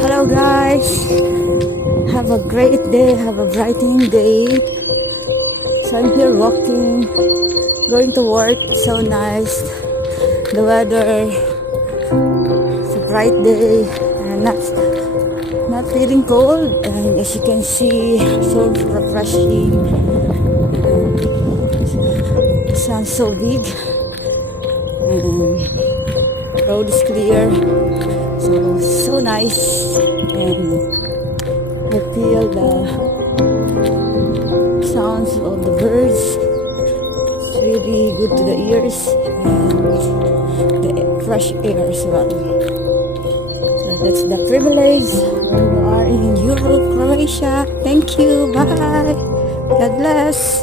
Hello guys, have a great day, have a brightening day. So I'm here walking, going to work. It's so nice. The weather, it's a bright day and not feeling cold. And as you can see, so refreshing. The sun's so big and road is clear. So nice, and I feel the sounds of the birds. It's really good to the ears, and the fresh air as well. So that's the privilege when you are in Europe, Croatia. Thank you, bye, God bless.